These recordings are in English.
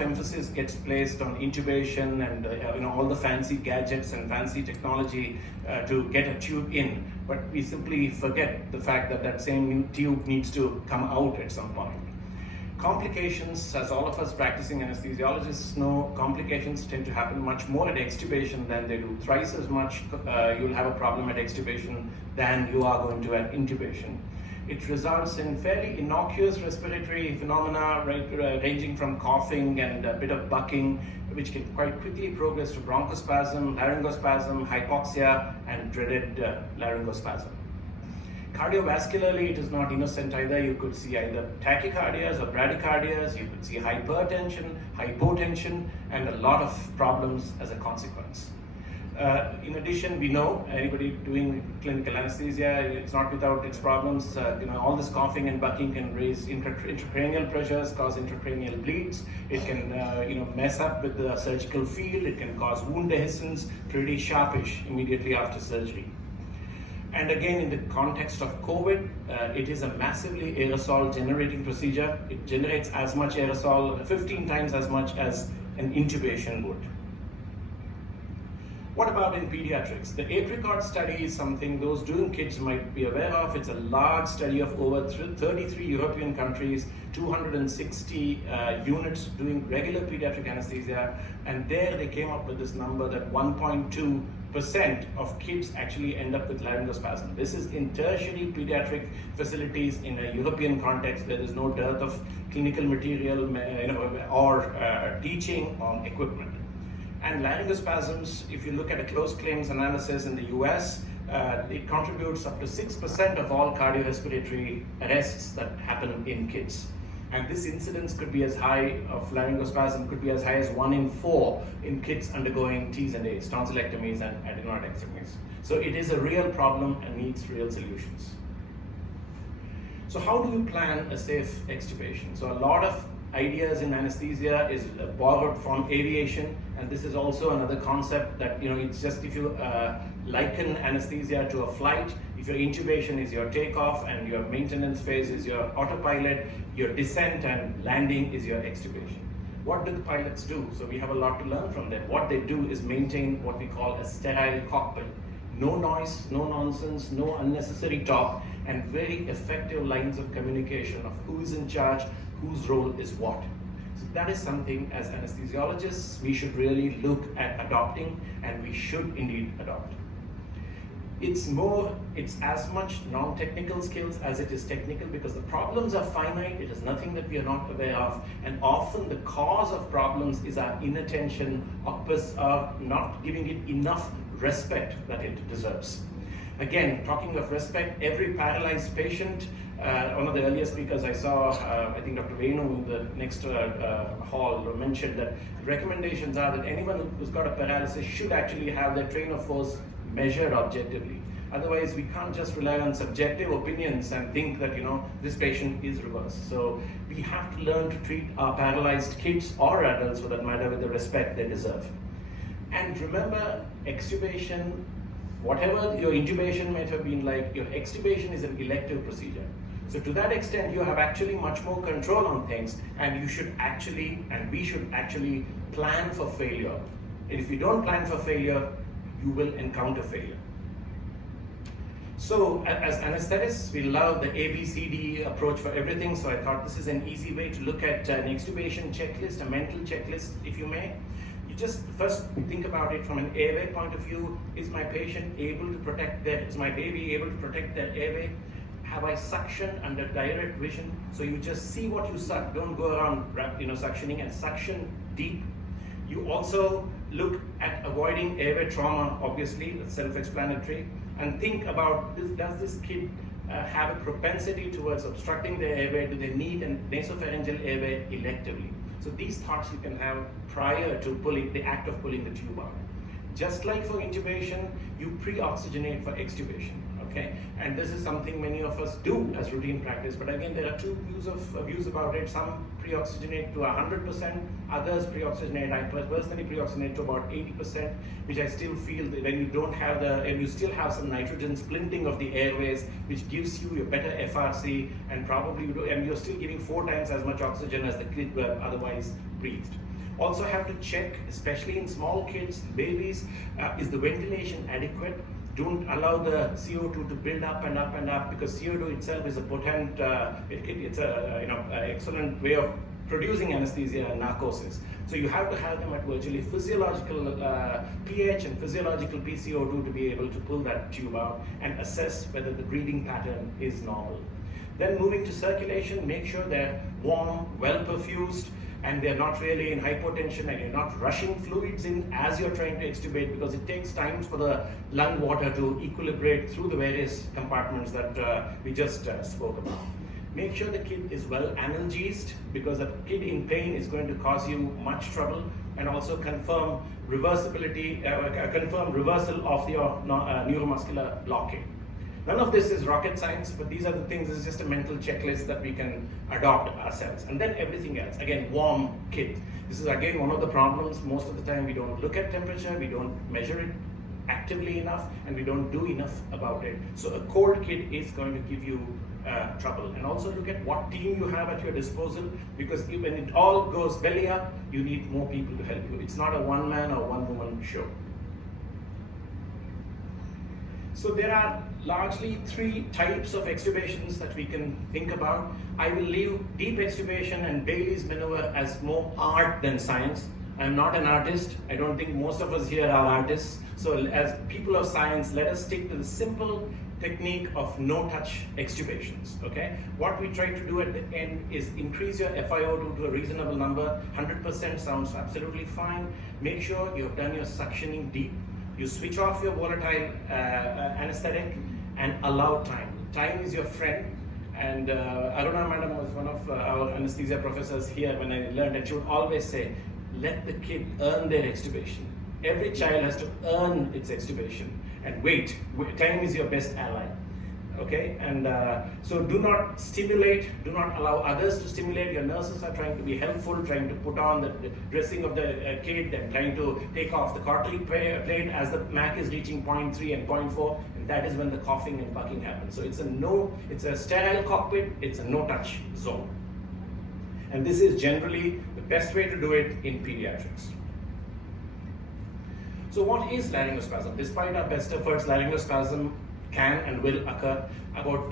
of emphasis gets placed on intubation and all the fancy gadgets and fancy technology to get a tube in, but we simply forget the fact that that same tube needs to come out at some point. Complications, as all of us practicing anesthesiologists know, complications tend to happen much more at extubation than they do. Thrice as much you'll have a problem at extubation than you are going to at intubation. It results in fairly innocuous respiratory phenomena, ranging from coughing and a bit of bucking, which can quite quickly progress to bronchospasm, laryngospasm, hypoxia, and dreaded laryngospasm. Cardiovascularly, it is not innocent either. You could see either tachycardias or bradycardias, you could see hypertension, hypotension, and a lot of problems as a consequence. In addition, we know anybody doing clinical anesthesia, it's not without its problems. All this coughing and bucking can raise intracranial pressures, cause intracranial bleeds. It can mess up with the surgical field. It can cause wound dehiscence, pretty sharpish immediately after surgery. And again, in the context of COVID, it is a massively aerosol generating procedure. It generates as much aerosol, 15 times as much as an intubation would. What about in pediatrics? The Apricot study is something those doing kids might be aware of. It's a large study of over 33 European countries, 260 units doing regular pediatric anesthesia, and there they came up with this number that 1.2% of kids actually end up with laryngospasm. This is in tertiary pediatric facilities in a European context. There is no dearth of clinical material or teaching on equipment. And laryngospasms, if you look at a close claims analysis in the US, it contributes up to 6% of all cardiorespiratory arrests that happen in kids. And this incidence could be as high of laryngospasm, could be as high as 1 in 4 in kids undergoing T's and A's, tonsillectomies and adenoidectomies. So it is a real problem and needs real solutions. So how do you plan a safe extubation? So a lot of ideas in anesthesia is borrowed from aviation, and this is also another concept that it's just if you liken anesthesia to a flight, if your intubation is your takeoff and your maintenance phase is your autopilot, your descent and landing is your extubation. What do the pilots do? So we have a lot to learn from them. What they do is maintain what we call a sterile cockpit. No noise, no nonsense, no unnecessary talk, and very effective lines of communication of who is in charge, whose role is what. So that is something as anesthesiologists we should really look at adopting, and we should indeed adopt. It's as much non-technical skills as it is technical, because the problems are finite. It is nothing that we are not aware of, and often the cause of problems is our inattention or not giving it enough respect that it deserves. Again, talking of respect, every paralyzed patient, one of the earlier speakers I saw, I think Dr. Venu in the next hall mentioned that recommendations are that anyone who's got a paralysis should actually have their train of force measured objectively. Otherwise, we can't just rely on subjective opinions and think that this patient is reversed. So we have to learn to treat our paralyzed kids or adults, for that matter, with the respect they deserve. And remember, extubation, whatever your intubation might have been like, your extubation is an elective procedure. So to that extent, you have actually much more control on things, and you should actually, and we should actually plan for failure. And if you don't plan for failure, you will encounter failure. So as anesthetists, we love the ABCD approach for everything. So I thought this is an easy way to look at an extubation checklist, a mental checklist, if you may. You just first think about it from an airway point of view. Is my patient able to protect is my baby able to protect their airway? Have I suction under direct vision? So you just see what you suck. Don't go around suctioning, and suction deep. You also look at avoiding airway trauma, obviously, that's self-explanatory, and think about does this kid have a propensity towards obstructing their airway? Do they need a nasopharyngeal airway electively? So these thoughts you can have prior to the act of pulling the tube out. Just like for intubation, you pre-oxygenate for extubation. Okay, and this is something many of us do as routine practice, but again, there are two views about it. Some pre-oxygenate to 100%, others pre-oxygenate, I personally pre-oxygenate to about 80%, which I still feel that when you don't have and you still have some nitrogen splinting of the airways, which gives you a better FRC, and probably and you're still giving 4 times as much oxygen as the kid otherwise breathed. Also have to check, especially in small kids, babies, is the ventilation adequate? Don't allow the CO2 to build up and up and up, because CO2 itself is a potent, it's a excellent way of producing anesthesia and narcosis. So you have to have them at virtually physiological pH and physiological PCO2 to be able to pull that tube out and assess whether the breathing pattern is normal. Then moving to circulation, make sure they're warm, well perfused, and they're not really in hypotension, and you're not rushing fluids in as you're trying to extubate, because it takes time for the lung water to equilibrate through the various compartments that we just spoke about. Make sure the kid is well analgesed, because a kid in pain is going to cause you much trouble, and also confirm reversibility, confirm reversal of your neuromuscular blockade. None of this is rocket science, but these are the things, this is just a mental checklist that we can adopt ourselves. And then everything else, again, warm kid. This is again one of the problems. Most of the time we don't look at temperature, we don't measure it actively enough, and we don't do enough about it. So a cold kid is going to give you trouble. And also look at what team you have at your disposal, because when it all goes belly up, you need more people to help you. It's not a one-man or one-woman show. So there are largely 3 types of extubations that we can think about. I will leave deep extubation and Bailey's maneuver as more art than science. I'm not an artist. I don't think most of us here are artists. So as people of science, let us stick to the simple technique of no-touch extubations, okay? What we try to do at the end is increase your FiO2 to a reasonable number. 100% sounds absolutely fine. Make sure you have done your suctioning deep. You switch off your volatile anesthetic and allow time. Time is your friend. And Aruna madam was one of our anesthesia professors here when I learned, and she would always say, let the kid earn their extubation. Every child has to earn its extubation. And wait, time is your best ally. Okay, and so do not stimulate, do not allow others to stimulate. Your nurses are trying to be helpful, trying to put on the dressing of the kid, and trying to take off the cartilage plate as the MAC is reaching 0.3 and 0.4, and that is when the coughing and bucking happens. So it's a sterile cockpit, it's a no-touch zone. And this is generally the best way to do it in pediatrics. So what is laryngospasm? Despite our best efforts, laryngospasm can and will occur.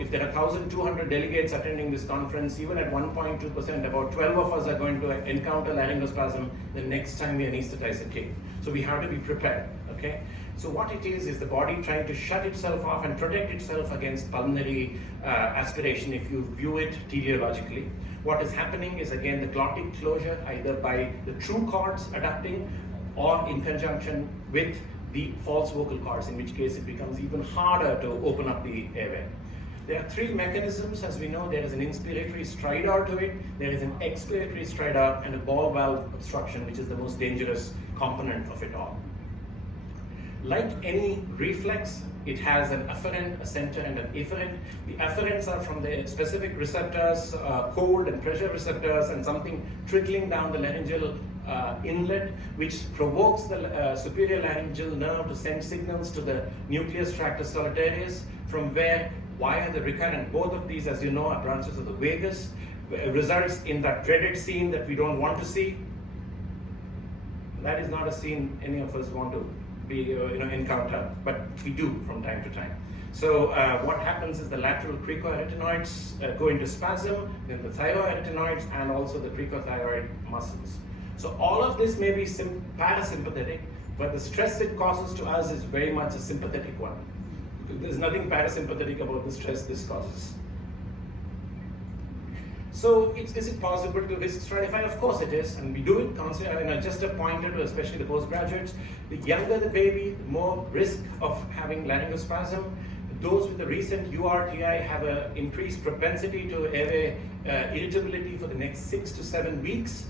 If there are 1,200 delegates attending this conference, even at 1.2%, about 12 of us are going to encounter laryngospasm the next time we anesthetize a kid. So we have to be prepared, okay? So what it is the body trying to shut itself off and protect itself against pulmonary aspiration, if you view it teleologically. What is happening is, again, the glottic closure, either by the true cords adducting or in conjunction with the false vocal cords, in which case it becomes even harder to open up the airway. There are 3 mechanisms, as we know. There is an inspiratory stridor to it, there is an expiratory stridor, and a ball valve obstruction, which is the most dangerous component of it all. Like any reflex, it has an afferent, a center, and an efferent. The afferents are from the specific receptors, cold and pressure receptors, and something trickling down the laryngeal inlet, which provokes the superior laryngeal nerve to send signals to the nucleus tractus solitarius, from where, via the recurrent, both of these, as you know, are branches of the vagus, results in that dreaded scene that we don't want to see. That is not a scene any of us want to be encounter, but we do from time to time. So what happens is the lateral cricoarytenoids go into spasm, then the thyroarytenoids, and also the cricothyroid muscles. So all of this may be parasympathetic, but the stress it causes to us is very much a sympathetic one. There's nothing parasympathetic about the stress this causes. So is it possible to risk stratify? Of course it is, and we do it constantly. Just a pointer to especially the postgraduates, the younger the baby, the more risk of having laryngospasm. Those with the recent URTI have an increased propensity to airway irritability for the next 6 to 7 weeks.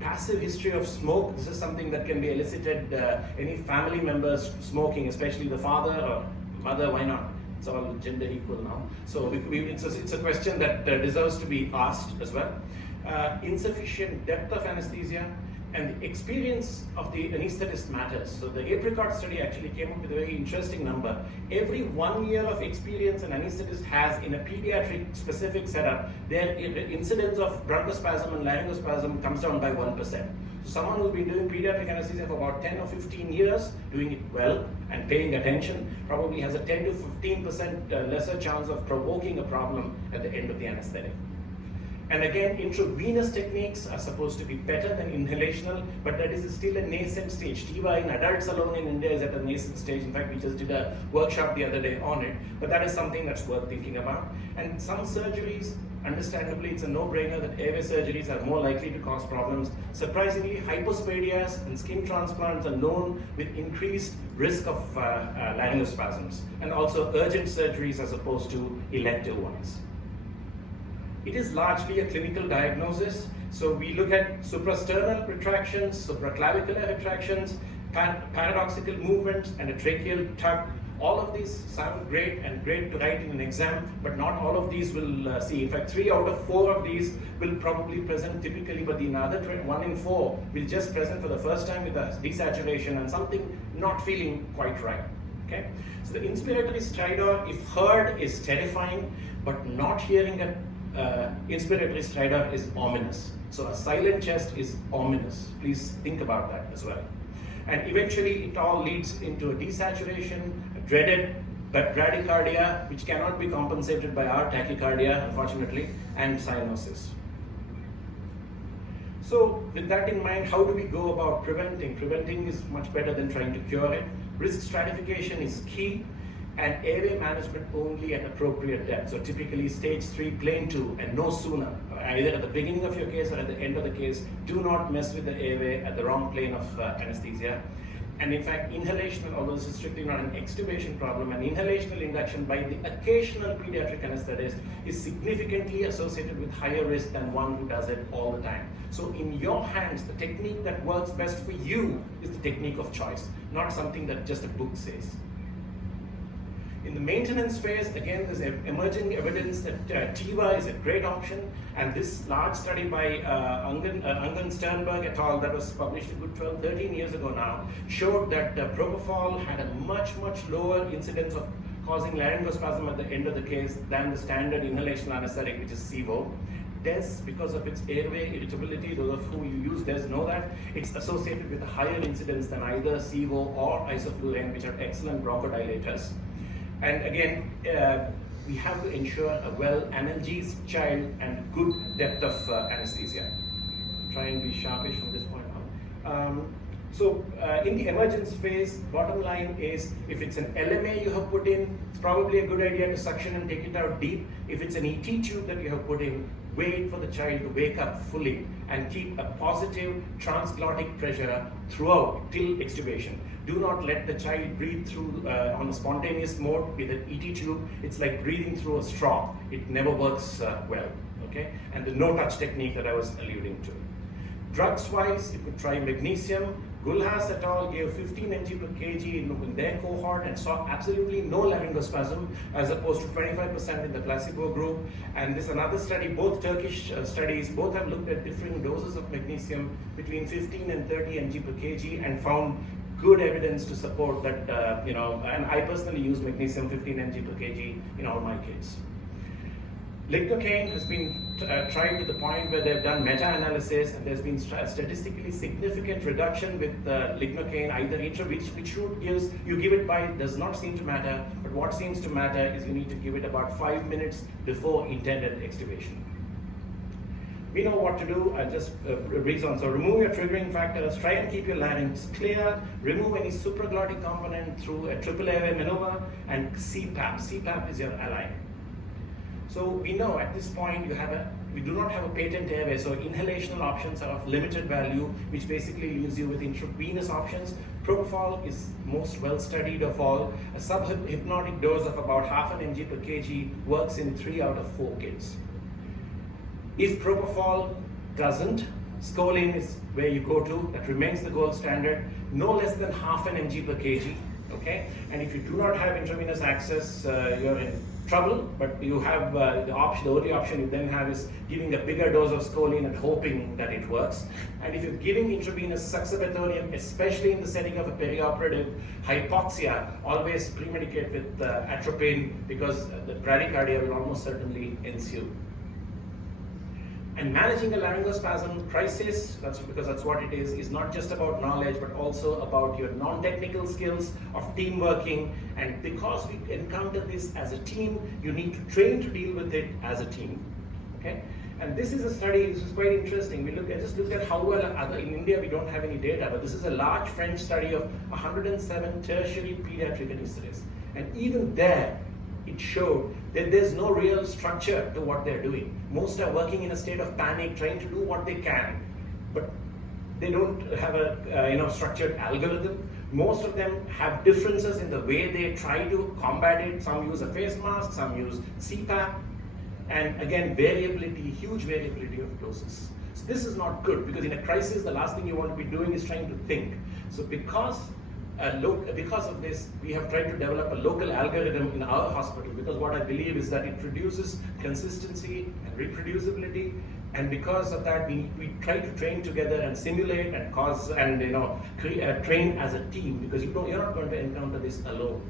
Passive history of smoke, this is something that can be elicited, any family members smoking, especially the father or mother, why not? It's all gender equal now. So it's a question that deserves to be asked as well. Insufficient depth of anesthesia and the experience of the anesthetist matters. So the apricot study actually came up with a very interesting number. Every 1 year of experience an anesthetist has in a pediatric specific setup, their incidence of bronchospasm and laryngospasm comes down by 1%. Someone who's been doing pediatric anesthesia for about 10 or 15 years, doing it well and paying attention, probably has a 10 to 15% lesser chance of provoking a problem at the end of the anesthetic. And again, intravenous techniques are supposed to be better than inhalational, but that is still a nascent stage. TIVA in adults alone in India is at a nascent stage. In fact, we just did a workshop the other day on it, but that is something that's worth thinking about. And some surgeries, understandably, it's a no-brainer that airway surgeries are more likely to cause problems. Surprisingly, hypospadias and skin transplants are known with increased risk of laryngospasms, and also urgent surgeries as opposed to elective ones. It is largely a clinical diagnosis. So we look at suprasternal retractions, supraclavicular retractions, paradoxical movements, and a tracheal tug. All of these sound great and great to write in an exam, but not all of these will see. In fact, 3 out of 4 of these will probably present typically, but the another 1 in 4 will just present for the first time with a desaturation and something not feeling quite right. Okay? So the inspiratory stridor, if heard, is terrifying, but not hearing a inspiratory stridor is ominous. So a silent chest is ominous. Please think about that as well. And eventually it all leads into a desaturation, a dreaded bradycardia, which cannot be compensated by our tachycardia, unfortunately, and cyanosis. So with that in mind, how do we go about preventing? Preventing is much better than trying to cure it. Risk stratification is key, and airway management only at appropriate depth. So typically stage 3, plane 2, and no sooner, either at the beginning of your case or at the end of the case. Do not mess with the airway at the wrong plane of anesthesia. And in fact, inhalational, although this is strictly not an extubation problem, an inhalational induction by the occasional pediatric anesthetist is significantly associated with higher risk than one who does it all the time. So in your hands, the technique that works best for you is the technique of choice, not something that just a book says. In the maintenance phase, again, there's emerging evidence that TIVA is a great option, and this large study by Angan Sternberg et al. That was published a good 12, 13 years ago now, showed that propofol had a much lower incidence of causing laryngospasm at the end of the case than the standard inhalational anesthetic, which is SIVO. DES, because of its airway irritability, those of who you use DES know that, it's associated with a higher incidence than either SIVO or isoflurane, which are excellent bronchodilators. And again, we have to ensure a well-analgesic child and good depth of anesthesia. Try and be sharpish from this point on. In the emergence phase, bottom line is, if it's an LMA you have put in, it's probably a good idea to suction and take it out deep. If it's an ET tube that you have put in, wait for the child to wake up fully and keep a positive transglottic pressure throughout till extubation. Do not let the child breathe through on a spontaneous mode with an ET tube. It's like breathing through a straw. It never works well, okay? And the no-touch technique that I was alluding to. Drugs-wise, you could try magnesium. Gulhas et al. Gave 15 mg per kg in their cohort and saw absolutely no laryngospasm, as opposed to 25% in the placebo group. And this another study, both Turkish studies, both have looked at different doses of magnesium between 15 and 30 mg per kg and found good evidence to support that, and I personally use magnesium 15 mg per kg in all my kids. Lignocaine has been tried to the point where they've done meta-analysis, and there's been statistically significant reduction with lignocaine, either which route gives, you give it by, does not seem to matter, but what seems to matter is you need to give it about 5 minutes before intended extubation. We know what to do. I'll just reason. So remove your triggering factors, try and keep your larynx clear, remove any supraglottic component through a triple airway maneuver, and CPAP. CPAP is your ally. So we know at this point we do not have a patent airway, so inhalational options are of limited value, which basically leaves you with intravenous options. Propofol is most well studied of all. A subhypnotic dose of about half an mg per kg works in 3 out of 4 kids. If propofol doesn't, scoline is where you go to. That remains the gold standard. No less than half an mg per kg. Okay, and if you do not have intravenous access, you're in trouble. But you have the only option you then have is giving a bigger dose of scoline and hoping that it works. And if you're giving intravenous succinylcholine, especially in the setting of a perioperative hypoxia, always pre-medicate with atropine, because the bradycardia will almost certainly ensue. And managing a laryngospasm crisis, because that's what it is not just about knowledge, but also about your non-technical skills of team working. And because we encounter this as a team, you need to train to deal with it as a team. Okay? And this is a study, this is quite interesting. Just looked at how well, in India we don't have any data, but this is a large French study of 107 tertiary pediatric anesthetists. And even there, it showed that there's no real structure to what they're doing. Most are working in a state of panic, trying to do what they can, but they don't have a structured algorithm. Most of them have differences in the way they try to combat it. Some use a face mask, some use CPAP, and again, huge variability of doses. So this is not good, because in a crisis, the last thing you want to be doing is trying to think. So because of this, we have tried to develop a local algorithm in our hospital, because what I believe is that it produces consistency and reproducibility, and because of that, we try to train together and simulate and train as a team, because you're not going to encounter this alone.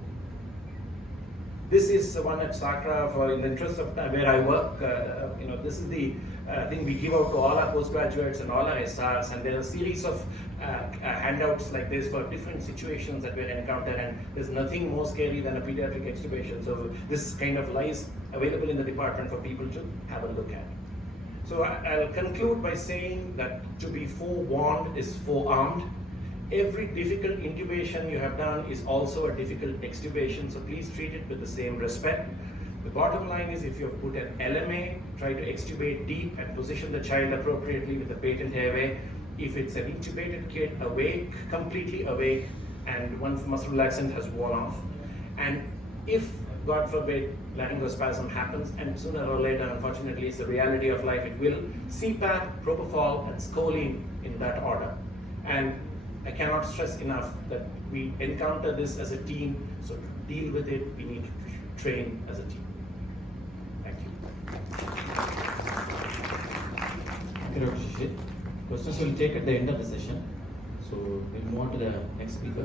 This is one at Sakra, in the interest of where I work. This is the thing we give out to all our postgraduates and all our SRs, and there's a series of handouts like this for different situations that we encounter, and there's nothing more scary than a pediatric extubation. So this kind of lies available in the department for people to have a look at. So I'll conclude by saying that to be forewarned is forearmed. Every difficult intubation you have done is also a difficult extubation, so please treat it with the same respect. The bottom line is, if you have put an LMA, try to extubate deep and position the child appropriately with the patent airway. If it's an intubated kid, awake, completely awake, and once muscle relaxant has worn off. And if, God forbid, laryngospasm happens, and sooner or later, unfortunately, it's the reality of life, it will, CPAP, propofol, and scoline in that order. And I cannot stress enough that we encounter this as a team, so to deal with it, we need to train as a team. Thank you. Thank you, Dr. Shishir. Questions will take at the end of the session. So we'll move on to the next speaker.